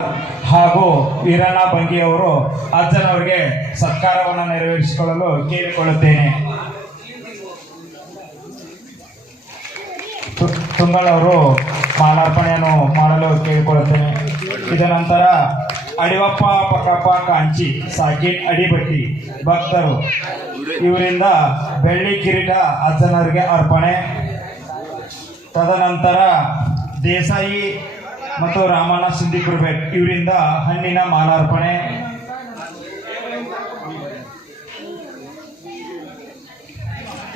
ಹಾಗೂ ವೀರಣ್ಣ ಬಂಗಿಯವರು ಅಜ್ಜನವರಿಗೆ ಸತ್ಕಾರವನ್ನು ನೆರವೇರಿಸಿಕೊಳ್ಳಲು ಕೇಳಿಕೊಳ್ಳುತ್ತೇನೆ. ತುಂಗಳವರು ಮಾಲಾರ್ಪಣೆಯನ್ನು ಮಾಡಲು ಕೇಳಿಕೊಳ್ಳುತ್ತೇನೆ. ಇದ ನಂತರ ಅಡಿವಪ್ಪ ಪಕ್ಕಪ್ಪ ಕಾಂಚಿ ಸಾಕಿನ್ ಅಡಿಬಟ್ಟಿ ಭಕ್ತರು ಇವರಿಂದ ಬೆಳ್ಳಿ ಕಿರೀಟ ಅಜ್ಜನವರಿಗೆ ಅರ್ಪಣೆ. ತದನಂತರ ದೇಸಾಯಿ ಮತ್ತು ರಾಮಣ್ಣ ಸಿಂಧಿಕುರ್ಬೇಟ್ ಇವರಿಂದ ಹಣ್ಣಿನ ಮಾಲಾರ್ಪಣೆ.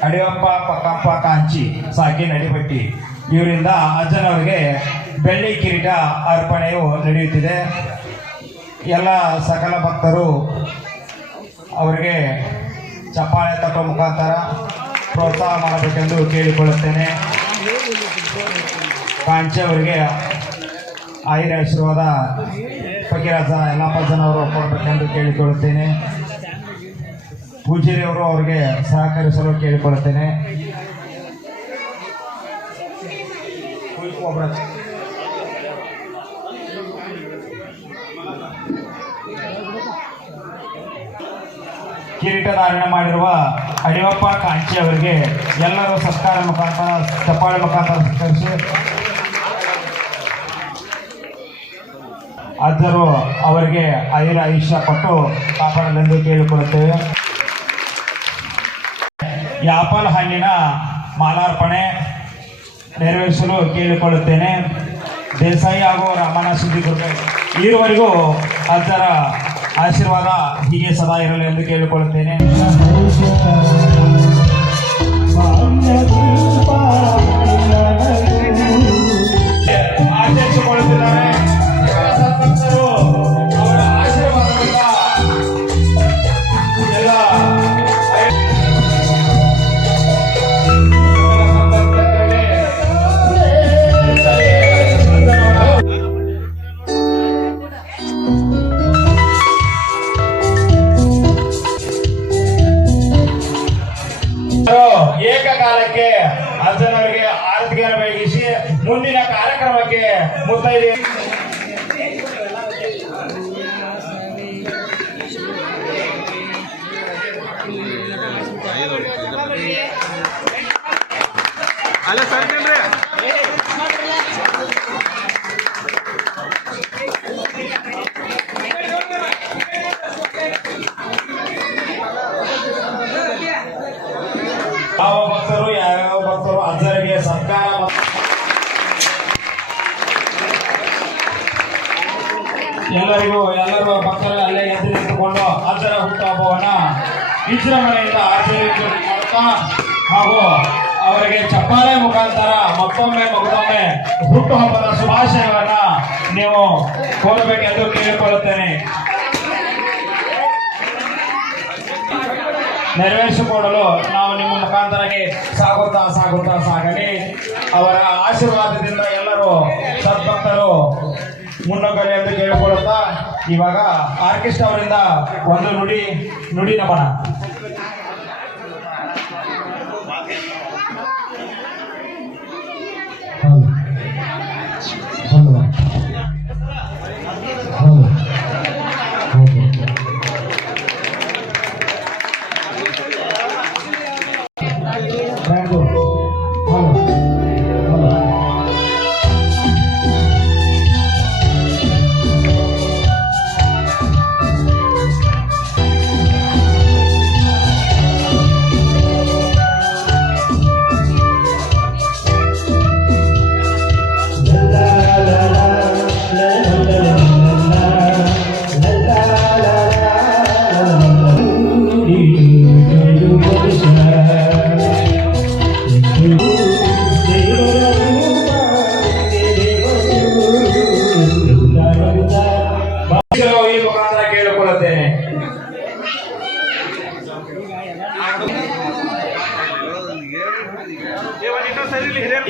ಅಡಿವಪ್ಪ ಪಕ್ಕಪ್ಪ ಕಾಂಚಿ ಸಾಕಿನ್ ಅಡಿಬಟ್ಟಿ ಇವರಿಂದ ಅಜ್ಜನವರಿಗೆ ಬೆಳ್ಳಿ ಕಿರೀಟ ಅರ್ಪಣೆಯು ನಡೆಯುತ್ತಿದೆ. ಎಲ್ಲ ಸಕಲ ಭಕ್ತರು ಅವರಿಗೆ ಚಪ್ಪಾಳೆ ತಟ್ಟುವ ಮುಖಾಂತರ ಪ್ರೋತ್ಸಾಹ ಮಾಡಬೇಕೆಂದು ಕೇಳಿಕೊಳ್ಳುತ್ತೇನೆ. ಕಾಂಚಿ ಅವರಿಗೆ ಆಯುರ ಆಶೀರ್ವಾದ ಫಕೀರಜ್ಜ ಯಲ್ಲಪ್ಪಜ್ಜನವರು ಕೊಡಬೇಕೆಂದು ಕೇಳಿಕೊಳ್ಳುತ್ತೇನೆ. ಪೂಜಾರಿಯವರು ಅವರಿಗೆ ಸಹಕರಿಸಲು ಕೇಳಿಕೊಳ್ಳುತ್ತೇನೆ. ಕಿರೀಟ ಧಾರಣೆ ಮಾಡಿರುವ ಅಡಿವಪ್ಪ ಕಾಂಚಿ ಅವರಿಗೆ ಎಲ್ಲರೂ ಸತ್ಕಾರ ಮುಖಾಂತರ ಚಪ್ಪಾಳೆ ಮುಖಾಂತರ ಸತ್ಕರಿಸಿ ಅಜ್ಜರು ಅವರಿಗೆ ಆಯುರ ಆಯುಷ್ಯ ಕೊಟ್ಟು ಕಾಪಾಡಲೆಂದು ಕೇಳಿಕೊಳ್ಳುತ್ತೇವೆ. ಆಪಲ್ ಹಣ್ಣಿನ ಮಾಲಾರ್ಪಣೆ ನೆರವೇರಿಸಲು ಕೇಳಿಕೊಳ್ಳುತ್ತೇನೆ. ದೇಸಾಯಿ ಹಾಗೂ ರಾಮಣ್ಣ ಸಿಂಧಿಕುರ್ಬೇಟ್ ಈವರೆಗೂ ಅಜ್ಜರ ಆಶೀರ್ವಾದ ಹೀಗೆ ಸದಾ ಇರಲಿ ಎಂದು ಕೇಳಿಕೊಳ್ಳುತ್ತೇನೆ. ಆಚರಿಸಿಕೊಳ್ಳುತ್ತಿದ್ದಾರೆ. ಅವರ ಆಶೀರ್ವಾದದಿಂದ ಎಲ್ಲ ಏಕಕಾಲಕ್ಕೆ ಅಜ್ಜನವರಿಗೆ ಆರತಿಯನ್ನು ಬೆಳಗಿಸಿ ಮುಂದಿನ ಕಾರ್ಯಕ್ರಮಕ್ಕೆ ಮುತ್ತೈದೆ. ಅಲ್ಲ ಸರ್ ಯಾವ್ಯಾವ ಭಕ್ತರು ಅಜ್ಜರಿಗೆ ಸತ್ಕಾರ ಎಲ್ಲರೂ ಭಕ್ತರು ಅಲ್ಲೇ ಎದ್ದು ನಿಂತುಕೊಂಡು ಅಜ್ಜರ ಹುಟ್ಟುಹಬ್ಬವನ್ನ ವಿಜೃಂಭಣೆಯಿಂದ ಆಚರಿಸುತ್ತಾ ಹಾಗೂ ಅವರಿಗೆ ಚಪ್ಪಾಳೆ ಮುಖಾಂತರ ಮತ್ತೊಮ್ಮೆ ಮಗದೊಮ್ಮೆ ಹುಟ್ಟುಹಬ್ಬದ ಶುಭಾಶಯವನ್ನ ನೀವು ಕೋರಬೇಕೆಂದು ಕೇಳಿಕೊಳ್ಳುತ್ತೇನೆ. ನೆರವೇರಿಸಿಕೊಡಲು ನಾವು ನಿಮ್ಮ ಮುಖಾಂತರಕ್ಕೆ ಸಾಗುತ್ತಾ ಸಾಗಲಿ. ಅವರ ಆಶೀರ್ವಾದದಿಂದ ಎಲ್ಲರೂ ಸದ್ಭಕ್ತರು ಮುನ್ನೋಗಲಿ ಎಂದು ಕೇಳಿಕೊಳ್ಳುತ್ತಾ ಇವಾಗ ಆರ್ಕೆಸ್ಟ್ರಾ ಅವರಿಂದ ಒಂದು ನುಡಿ ನಮನ.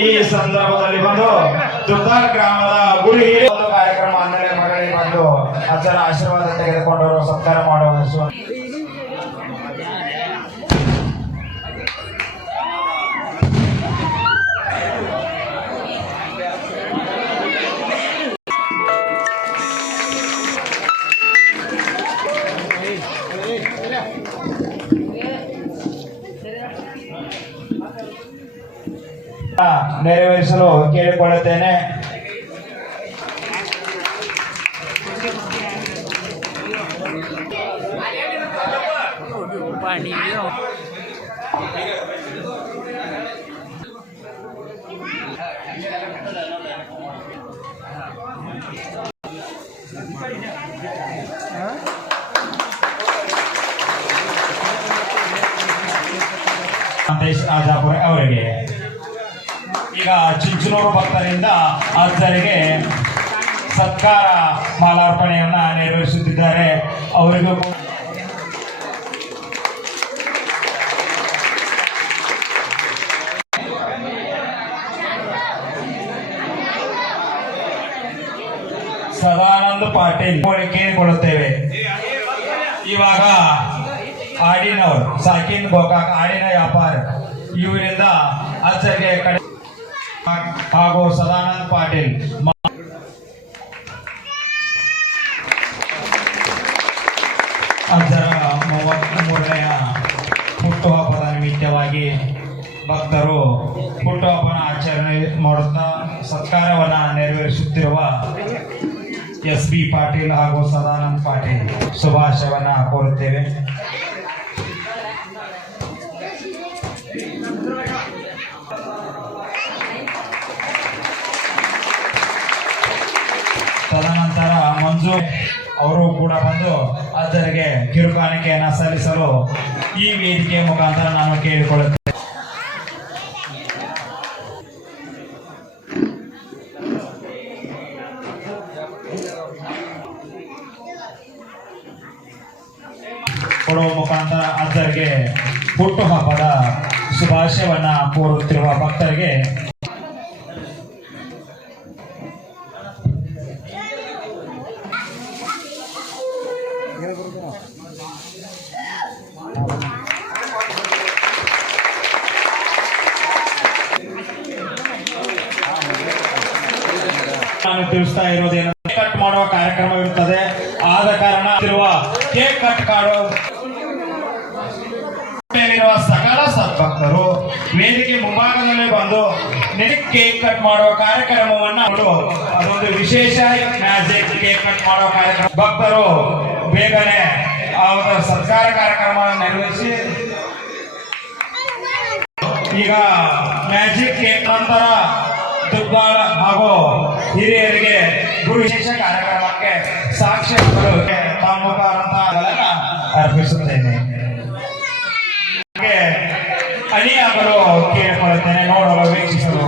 ಈ ಸಂದರ್ಭದಲ್ಲಿ ಬಂದು ದುರ್ಗಾರ್ ಗ್ರಾಮದ ಗುಡಿ ಕಾರ್ಯಕ್ರಮ ಅನ್ನಲೆ ಮರಳಿ ಬಂದು ಅಜ್ಜರ ಆಶೀರ್ವಾದ ತೆಗೆದುಕೊಂಡವರು ಸತ್ಕಾರ ಮಾಡುವ ನೆರವೇರಿಸಲು ಕೇಳಿಕೊಳ್ಳುತ್ತೇನೆ. ರಾಜಾಪುರ ಅವರಿಗೆ ಈಗ ಚಿಂಚನೂರು ಭಕ್ತರಿಂದ ಅಜ್ಜರಿಗೆ ಸತ್ಕಾರ ಮಾಲಾರ್ಪಣೆಯನ್ನ ನೆರವೇರಿಸುತ್ತಿದ್ದಾರೆ. ಅವರಿಗೂ ಸದಾನಂದ ಪಾಟೀಲ್ ಕೇಳಿಕೊಳ್ಳುತ್ತೇವೆ. ಇವಾಗ ಆಡಿನವರು ಸಾಕಿನ್ ಗೋಕಾಕ್ ಆಡಿನ ವ್ಯಾಪಾರ ಇವರಿಂದ ಅಜ್ಜರಿಗೆ ಕಡೆ ಹಾಗೂ ಸದಾನಂದ ಪಾಟೀಲ್ ಅಜ್ಜರ 33ನೇ ಹುಟ್ಟುಹಬ್ಬದ ನಿಮಿತ್ತವಾಗಿ ಭಕ್ತರು ಹುಟ್ಟುಹಬ್ಬನ ಆಚರಣೆ ಮಾಡುತ್ತಾ ಸತ್ಕಾರವನ್ನ ನೆರವೇರಿಸುತ್ತಿರುವ SP ಪಾಟೀಲ್ ಹಾಗೂ ಸದಾನಂದ ಪಾಟೀಲ್ ಶುಭಾಶಯವನ್ನ ಕೋರುತ್ತೇವೆ. ತದನಂತರ ಮಂಜು ಅವರು ಕೂಡ ಬಂದು ಅಜ್ಜರಿಗೆ ಕಿರುಕಾಣಿಕೆಯನ್ನು ಸಲ್ಲಿಸಲು ಈ ವೇದಿಕೆಯ ಮುಖಾಂತರ ನಾನು ಕೇಳಿಕೊಳ್ಳುತ್ತೇನೆ. ಕೊಡುವ ಮುಖಾಂತರ ಅಜ್ಜರಿಗೆ ಹುಟ್ಟುಹಬ್ಬದ ಶುಭಾಶಯವನ್ನ ಕೋರುತ್ತಿರುವ ಭಕ್ತರಿಗೆ ನಾನು ತಿಳಿಸ್ತಾ ಇರೋದೇನು, ಕಟ್ ಮಾಡುವ ಕಾರ್ಯಕ್ರಮ ಇರುತ್ತದೆ. ಆದ ಕಾರಣ ಇರುವ ಕೇಕ್ ಕಟ್ ಮೇಲಿರುವ ಸಕಲ ಸದ್ಭಕ್ತರು ವೇದಿಕೆ ಮುಂಭಾಗದಲ್ಲಿ ಬಂದು ಕೇಕ್ ಕಟ್ ಮಾಡುವ ಕಾರ್ಯಕ್ರಮವನ್ನ ಅದೊಂದು ವಿಶೇಷ ಮ್ಯಾಜಿಕ್ ಕೇಕ್ ಕಟ್ ಮಾಡುವ ಕಾರ್ಯಕ್ರಮ. ಭಕ್ತರು ಬೇಗನೆ ಅವರ ಸತ್ಕಾರ ಕಾರ್ಯಕ್ರಮವನ್ನು ನೆರವೇರಿಸಿ ಈಗ ಮ್ಯಾಜಿಕ್ ಕೇಕ್ ನಂತರ ದುಗ್ಗಾಳ ಹಾಗೂ ಹಿರಿಯರಿಗೆ ಗುರು ವಿಶೇಷ ಕಾರ್ಯಕ್ರಮಕ್ಕೆ ಸಾಕ್ಷಿಗಳು ತಾಮುಖಾರಂತ ಅರ್ಪಿಸುತ್ತೇನೆ. ಅಣಿಯಾಗಲು ಕೇಳಿಕೊಳ್ಳುತ್ತೇನೆ, ನೋಡಲು ವೀಕ್ಷಿಸಲು.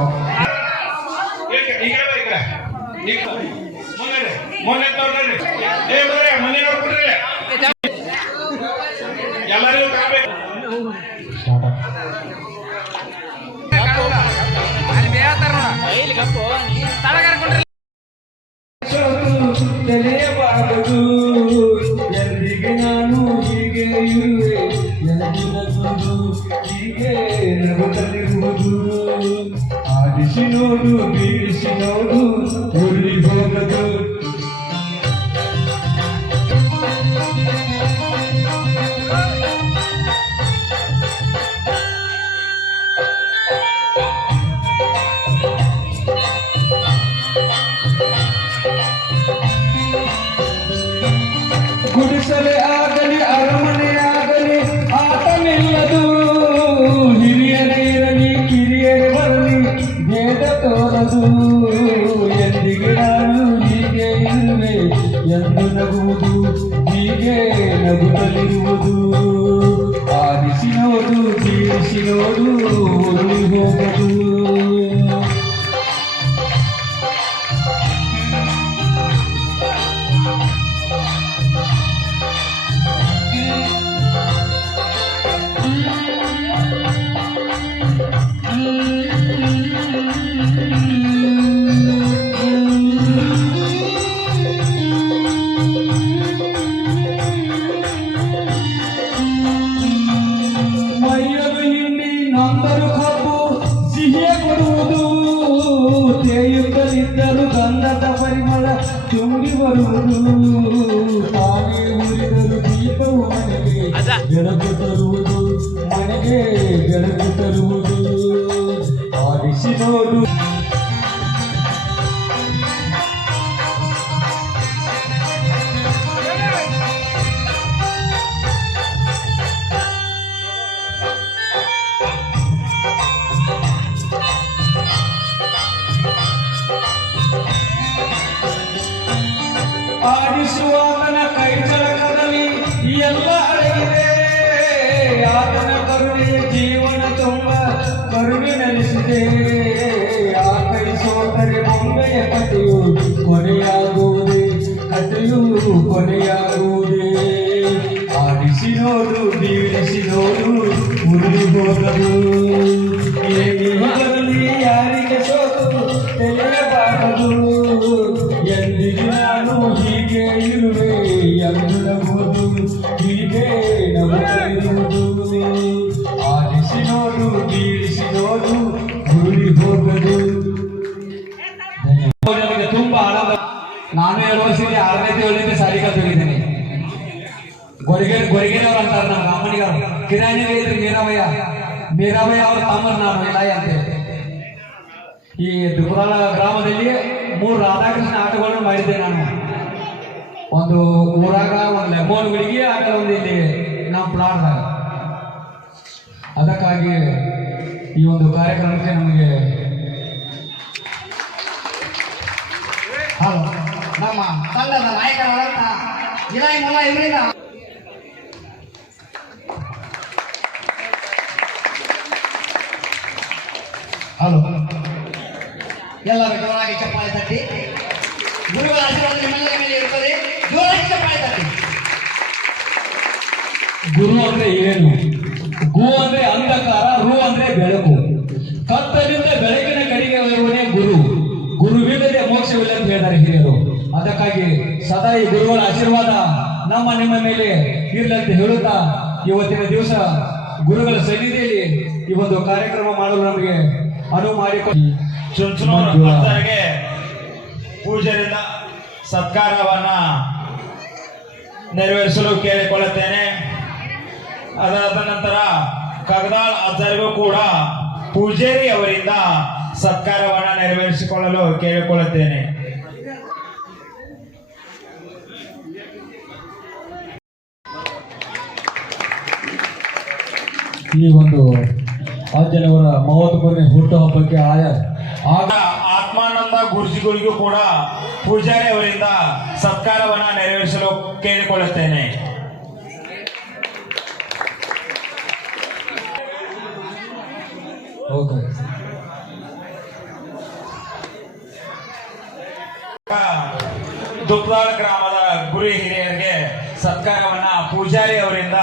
ಎಲ್ಲರಿಗೂ ತಿಳಿಯಬಾರದು ಎಂದಿಗೆ ನಾನು ಹೀಗೆ ಇರುವೆ, ನಗುವುದು ಹೀಗೆ ನಗುತ್ತಲಿರುವುದು. ಆಡಿಸಿ ನೋಡು ಬೀಳಿಸಿ ನೋಡು ಉರುಳಿ ಹೋಗದು. ಗುಡಿಸಲೇ ಆಗಲಿ ಅರಮನೆ ಆಗಲಿ ಆಟ ನಿಲ್ಲದು. ಹಿರಿಯರೇ ಇರಲಿ ಕಿರಿಯರೇ ಬರಲಿ ಭೇದ ತೋರದು. ಎಂದಿಗೆ ನಾನು ಹೀಗೆ ಇರುವೆ ಎಂದು ನಗುವುದು ಹೀಗೆ ನಗುತ್ತಲಿರುವುದು. ಆರಿಸಿ ನೋಡು ಬೀಳಿಸಿ ನೋಡು ಉರುಳಿ ಹೋಗದು. ಮೈಯಲು ಹಿಂಡಿ ನೊಂದರು ಕಬ್ಬು ಸಿಹಿಯ ಕೊಡುವುದು. ತೇಯುತ್ತಲಿದ್ದರು ಗಂಧದ ಪರಿಮಳ ತುಂಬಿ ಬರುವುದು. ತಾನೇ ಉರಿದರು ದೀಪವು ಮನೆಗೆ ಬೆಳಕು ತರುವುದು, ಮನೆಗೆ ಬೆಳಕು ತರುವುದು. ಆಡಿಸಿ ನೋಡು. ಆಡಿಸುವಾತನ ಕೈ ಚಳಕದಲ್ಲಿ ಎಲ್ಲ ಅಡಗಿದೆ. ಆತನ ಕರುಣೆಯ ಜೀವನ ತುಂಬ ಕರುಣೆ ನೆಲೆಸಿದೆ. ಆ ಕೈ ಸೋತರೆ ಬೊಂಬೆಯ ಕಥೆಯು ಕೊನೆಯಾಗುವುದೇ, ಕಥೆಯು ಕೊನೆಯಾಗುವುದೇ. ಆಡಿಸಿ ನೋಡು, ಬೀಳಿಸಿ ನೋಡು, ಮುರಿದು ಹೋಗದು. ಏನೇ ಬರಲಿ ಯಾರಿಗೆ ಸೋತು ತಿಳಿಯಬಾರದು. ಎಂದಿಗೂ ನಾನು ಹೀಗೆ ಇರುವೆ ಎಂದು ನಗುವುದು, ಹೀಗೆ ನಗುತ್ತಿರುವುದು. ಆಡಿಸಿ ನೋಡು, ಬೀಳಿಸಿ ನೋಡು, ಮುರಿದು ಹೋಗದು. ನನಗೆ ತುಂಬಾ ಆನಂದ. ನಾನು 2 ವರ್ಷದಲ್ಲಿ 6ನೇ 7ನೇ ಸಾರಿ ಕಲ್ತಿದ್ದೀನಿ. ಗೊರಿಗೆನವ್ರು ಅಂತಾರೆ ನಮ್ಮ ಅಮ್ಮನಿಗರು. ಕಿರಾಣಿ ಹೇಳಿದ್ರು ಮೀರಾಬಯ್ಯ ಅವ್ರ ತಮ್ಮರು ನಾನು ಇಲಾಯ ಅಂತೇಳಿ. ಈ ದುಪುರಾಳ ಗ್ರಾಮದಲ್ಲಿ 3 ರಾಧಾಕೃಷ್ಣ ಆಟಗಳನ್ನು ಮಾಡಿದ್ದೆ ನಾನು. ಒಂದು ಊರಾಗ, ಒಂದು ಲೆಮೋನ್ಗಳಿಗೆ ಆಟ, ಒಂದು ಇಲ್ಲಿ ನಮ್ಮ ಪ್ಲಾಟ್ದಾಗ. ಅದಕ್ಕಾಗಿ ಈ ಒಂದು ಕಾರ್ಯಕ್ರಮಕ್ಕೆ ನಮಗೆ ನಮ್ಮ ತಂಡದ ನಾಯಕರಾದಂತ ಇಲಾಯಿ ಮುಲ್ಲ ಇವರಿಂದ ಎಲ್ಲರೂ ಜೋರಾಗಿ ಚಪ್ಪಾಳೆ ತಟ್ಟಿ. ಗುರುಗಳ ಆಶೀರ್ವಾದ ನಿಮ್ಮೆಲ್ಲರ ಮೇಲೆ ಇರುತ್ತದೆ. ಜೋರಾಗಿ ಚಪ್ಪಾಳೆ ತಟ್ಟಿ. ಗುರು ಅಂದ್ರೆ ಏನು? ಗು ಅಂದ್ರೆ ಅಂಧಕಾರ, ರು ಅಂದ್ರೆ ಬೆಳಕು. ಕತ್ತಲಿಂದ ಬೆಳಕಿನ ಕಡೆಗೆ ಇರುವನೇ ಗುರು. ಗುರುವಿಲ್ಲದೆ ಮೋಕ್ಷವಿಲ್ಲ ಅಂತ ಹೇಳಿದ್ದಾರೆ ಹಿರಿಯರು. ಅದಕ್ಕಾಗಿ ಸದಾ ಈ ಗುರುಗಳ ಆಶೀರ್ವಾದ ನಿಮ್ಮ ಮೇಲೆ ಇರ್ಲಂತ ಹೇಳುತ್ತಾ, ಇವತ್ತಿನ ದಿವಸ ಗುರುಗಳ ಸನ್ನಿಧಿಯಲ್ಲಿ ಈ ಒಂದು ಕಾರ್ಯಕ್ರಮ ಮಾಡಲು ನಮಗೆ ಅನುವು ಮಾಡಿಕೊಡಿ. ಚುಂಚನೂರು ಭಕ್ತರಿಗೆ ಪೂಜೆಯಿಂದ ಸತ್ಕಾರವನ್ನ ನೆರವೇರಿಸಲು ಕೇಳಿಕೊಳ್ಳುತ್ತೇನೆ. ಅದಾದ ನಂತರ ಕಗದಾಳ್ ಅಜ್ಜರಿಗೂ ಕೂಡ ಪೂಜಾರಿ ಅವರಿಂದ ಸತ್ಕಾರವನ್ನ ನೆರವೇರಿಸಿಕೊಳ್ಳಲು ಕೇಳಿಕೊಳ್ಳುತ್ತೇನೆ. ಈ ಒಂದು ಅಜ್ಜನವರ 30ನೇ ಹುಟ್ಟುಹಬ್ಬಕ್ಕೆ ಆಗ ಆತ್ಮಾನಂದ ಗುರುಜಿಗಳಿಗೂ ಕೂಡ ಪೂಜಾರಿ ಅವರಿಂದ ಸತ್ಕಾರವನ್ನ ನೆರವೇರಿಸಲು ಕೇಳಿಕೊಳ್ಳುತ್ತೇನೆ. ದುಪ್ದಾಳ ಗ್ರಾಮದ ಗುರು ಹಿರಿಯರಿಗೆ ಸತ್ಕಾರವನ್ನ ಪೂಜಾರಿ ಅವರಿಂದ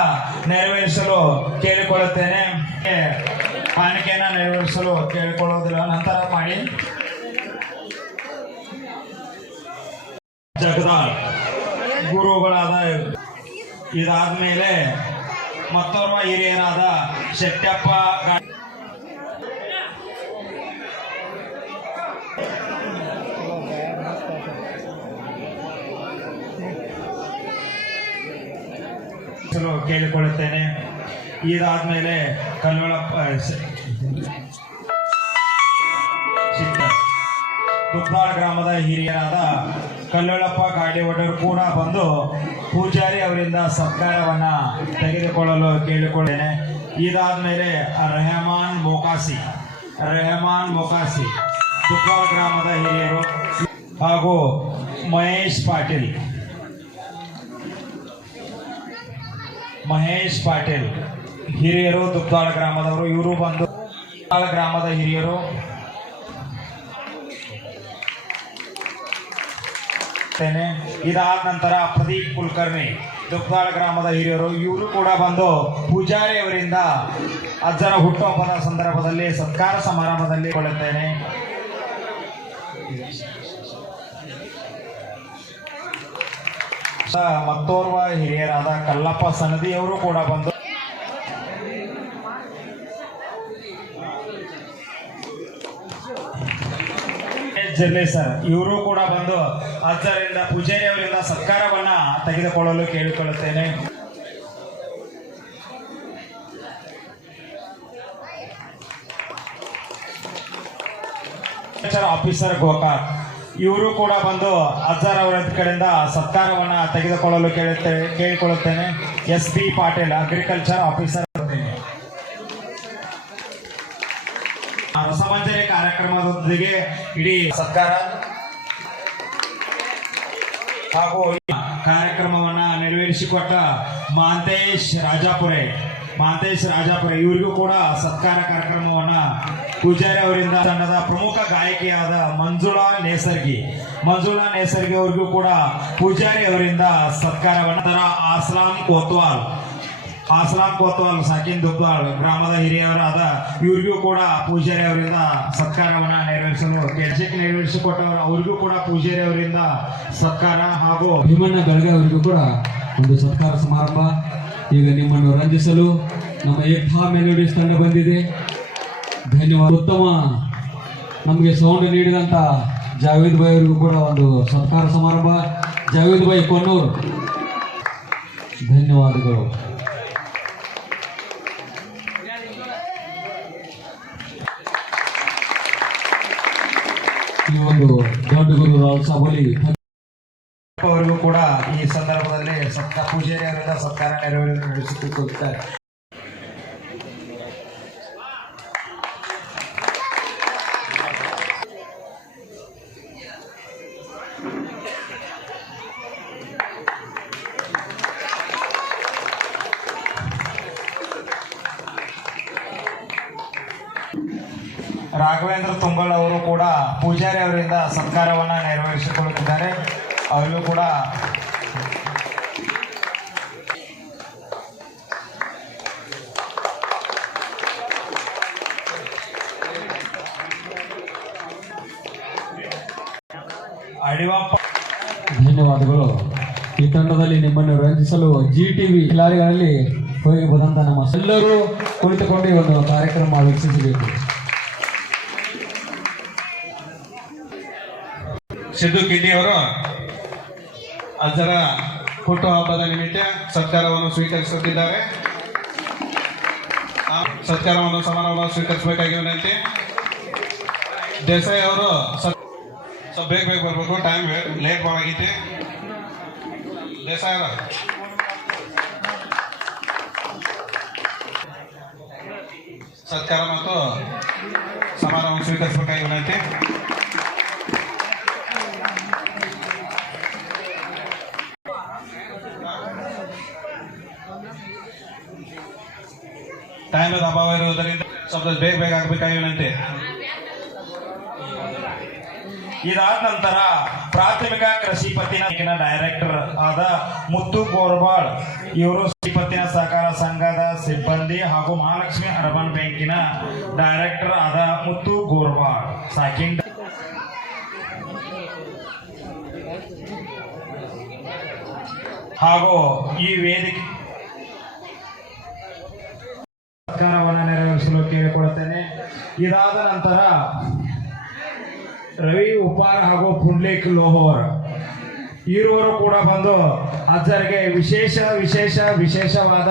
ನೆರವೇರಿಸಲು ಕೇಳಿಕೊಳ್ಳುತ್ತೇನೆ. ಕಾಣಿಕೆಯನ್ನ ನೆರವೇರಿಸಲು ಕೇಳಿಕೊಳ್ಳುವುದಿಲ್ಲ, ನಂತರ ಮಾಡಿ. ಜಗದಾಳ್ ಗುರುಗಳಾದ ಇದಾದ್ಮೇಲೆ ಮತ್ತೋರ್ವ ಹಿರಿಯರಾದ ಶೆಟ್ಟಪ್ಪ ಕೇಳಿಕೊಳ್ಳುತ್ತೇನೆ. ಇದಾದ್ಮೇಲೆ ಕಲ್ಲೊಳಪ್ಪ ದುಪ್ದಾಳ ಗ್ರಾಮದ ಹಿರಿಯರಾದ ಕಲ್ಲೊಳಪ್ಪ ಗಾಡಿವಡರು ಕೂಡ ಬಂದು ಪೂಜಾರಿ ಅವರಿಂದ ಸತ್ಕಾರವನ್ನ ತೆಗೆದುಕೊಳ್ಳಲು ಕೇಳಿಕೊಳ್ಳೇನೆ. ಇದಾದ್ಮೇಲೆ ರೆಹಮಾನ್ ಮೊಕಾಸಿ ದುಪ್ದಾಳ ಗ್ರಾಮದ ಹಿರಿಯರು ಹಾಗೂ ಮಹೇಶ್ ಪಾಟೀಲ್ ಹಿರಿಯರು ದುಪ್ದಾಳ ಗ್ರಾಮದವರು. ಇವರು ಬಂದು ದುಪ್ದಾಳ ಗ್ರಾಮದ ಹಿರಿಯರು. ಇದಾದ ನಂತರ ಪ್ರದೀಪ್ ಕುಲಕರ್ಣಿ ದುಪ್ದಾಳ ಗ್ರಾಮದ ಹಿರಿಯರು. ಇವರು ಕೂಡ ಬಂದು ಪೂಜಾರಿ ಅವರಿಂದ ಅಜ್ಜರ ಹುಟ್ಟುಹಬ್ಬದ ಸಂದರ್ಭದಲ್ಲಿ ಸತ್ಕಾರ ಸಮಾರಂಭದಲ್ಲಿ ಕೊಳ್ಳುತ್ತೇನೆ. ಮತ್ತೋರ್ವ ಹಿರಿಯರಾದ ಕಲ್ಲಪ್ಪ ಸನದಿ ಅವರು ಕೂಡ ಬಂದು ಸರ್ ಇವರು ಕೂಡ ಬಂದು ಅಜ್ಜರಿಂದ ಪೂಜಾರಿ ಅವರಿಂದ ಸತ್ಕಾರವನ್ನ ತೆಗೆದುಕೊಳ್ಳಲು ಕೇಳಿಕೊಳ್ಳುತ್ತೇನೆ. ಆಫೀಸರ್ ಗೋಕಾಕ್ ಇವರು ಕೂಡ ಬಂದು ಅಜ್ಜರವರ ಕಡೆಯಿಂದ ಸತ್ಕಾರವನ್ನ ತೆಗೆದುಕೊಳ್ಳಲು ಕೇಳಿಕೊಳ್ಳುತ್ತೇನೆ. SP Patil agriculture officer. ರಸಮಂಜರಿ ಕಾರ್ಯಕ್ರಮದೊಂದಿಗೆ ಇಡೀ ಸತ್ಕಾರ ಹಾಗೂ ಈ ಕಾರ್ಯಕ್ರಮವನ್ನ ನೆರವೇರಿಸಿಕೊಟ್ಟ ಮಹಾಂತೇಶ್ ರಾಜಾಪುರೆ ಇವರಿಗೂ ಕೂಡ ಸತ್ಕಾರ ಕಾರ್ಯಕ್ರಮವನ್ನ ಪೂಜಾರಿ ಅವರಿಂದ ತಂಡದ ಪ್ರಮುಖ ಗಾಯಕಿಯಾದ ಮಂಜುಳಾ ನೇಸರ್ಗಿ ಅವರಿಗೂ ಕೂಡ ಪೂಜಾರಿ ಅವರಿಂದ ಸತ್ಕಾರವನ್ನ ತರ ಆಸ್ಲಾಂ ಕೋತ್ವಾಲ್ ಸಾಕಿನ್ ದುಬ್ಬಾಳ್ ಗ್ರಾಮದ ಹಿರಿಯರಾದ ಇವರಿಗೂ ಕೂಡ ಪೂಜಾರಿ ಅವರಿಂದ ಸತ್ಕಾರವನ್ನ ನೆರವೇರಿಸಿಕೊಟ್ಟವರು ಅವರಿಗೂ ಕೂಡ ಪೂಜಾರಿ ಅವರಿಂದ ಸತ್ಕಾರ ಹಾಗೂ ಭೀಮಣ್ಣ ಬೆಳಗ್ಗೆ ಅವರಿಗೂ ಕೂಡ ಒಂದು ಸತ್ಕಾರ ಸಮಾರಂಭ. ಈಗ ನಿಮ್ಮನ್ನು ರಂಜಿಸಲು ನಮ್ಮ ಏಕ್ತಾ ಮೆಲೋಡಿಸ್ ತಂಡ ಬಂದಿದೆ. ಧನ್ಯವಾದ. ಉತ್ತಮ ನಮಗೆ ಸೌಂಡ್ ನೀಡಿದಂತ ಜಾವೇದ್ ಭಾಯ್ ಅವರಿಗೂ ಕೂಡ ಒಂದು ಸತ್ಕಾರ ಸಮಾರಂಭ. ಜಾವೇದ್ ಭಾಯ್ ಕೊನ್ನೂರು, ಧನ್ಯವಾದಗಳು. ಈ ಒಂದು ದೊಡ್ಡ ಗುರು ರಾವ್ ಸಾಬೋಲಿ ಅವರಿಗೂ ಕೂಡ ಈ ಸಂದರ್ಭದಲ್ಲಿ ಪೂಜಾರಿ ಅವರಿಂದ ಸತ್ಕಾರ ನೆರವೇರಿಸಿಕೊಳ್ಳುತ್ತಾರೆ. ರಾಘವೇಂದ್ರ ತುಂಗಳ ಅವರು ಕೂಡ ಪೂಜಾರಿ ಅವರಿಂದ ಸತ್ಕಾರವನ್ನ ನೆರವೇರಿಸಿಕೊಳ್ಳುತ್ತಿದ್ದಾರೆ. ಅವರಿಗೂ ಕೂಡ ಅಡಿವಪ್ಪ ಧನ್ಯವಾದಗಳು. ಈ ತಂಡದಲ್ಲಿ ನಿಮ್ಮನ್ನು ರಂಜಿಸಲು GTV ಖಿಲಾಡಿಗಳಲ್ಲಿ ಹೋಗಿ ಬಂದಂತ ನಮ್ಮ ಎಲ್ಲರೂ ಕುಳಿತುಕೊಂಡು ಈ ಒಂದು ಕಾರ್ಯಕ್ರಮ ವೀಕ್ಷಿಸಬೇಕು. ಸಿದ್ದು ಕಿಡ್ಡಿ ಅವರು ಅಜ್ಜರ ಹುಟ್ಟುಹಬ್ಬದ ನಿಮಿತ್ತ ಸತ್ಕಾರವನ್ನು ಸ್ವೀಕರಿಸುತ್ತಿದ್ದಾರೆ. ಸತ್ಕಾರವನ್ನು ಸಮಾರಂಭವನ್ನು ಸ್ವೀಕರಿಸಬೇಕಾಗಿ ವಿನಂತಿ. ದೇಸಾಯಿ ಅವರು ಬೇಗ ಬರಬೇಕು, ಟೈಮ್ ಲೇಟ್ ಮಾಡಾಗೈತಿ. ದೇಸಾಯಿ ಅವರ ಸತ್ಕಾರ ಮತ್ತು ಸಮಾರಂಭ ಸ್ವೀಕರಿಸಬೇಕಾಗಿ ವಿನಂತಿ. ಟೈಮದ ಅಭಾವ ಇರುವುದರಿಂದ ಸ್ವಲ್ಪ ಬೇಗ ಆಗಬೇಕಾಗಿ ವಿನಂತಿ. ಇದಾದ ನಂತರ ಪ್ರಾಥಮಿಕ ಕೃಷಿ ಪತ್ತಿನ ಡೈರೆಕ್ಟರ್ ಆದ ಮುತ್ತು ಗೋರ್ಬಾಳ್ ಇವರು ಕೃಷಿ ಪತ್ತಿನ ಸಹಕಾರ ಸಂಘದ ಸಿಬ್ಬಂದಿ ಹಾಗೂ ಮಹಾಲಕ್ಷ್ಮಿ ಅರ್ಬನ್ ಬ್ಯಾಂಕಿನ ಡೈರೆಕ್ಟರ್ ಆದ ಮುತ್ತು ಗೋರ್ಬಾಳ್ ಸಾಕಿನ್ ಹಾಗೂ ಈ ವೇದಿಕೆ ಸತ್ಕಾರವನ್ನು ನೆರವೇರಿಸಲು ಕೇಳಿಕೊಳ್ಳುತ್ತೇನೆ. ಇದಾದ ನಂತರ ರವಿ ಉಪಾರ್ ಹಾಗೂ ಪುಂಡ್ಲಿಕ್ ಲೋಹೋರ್ ಇರುವರು ಕೂಡ ಬಂದು ಅಜ್ಜರಿಗೆ ವಿಶೇಷವಾದ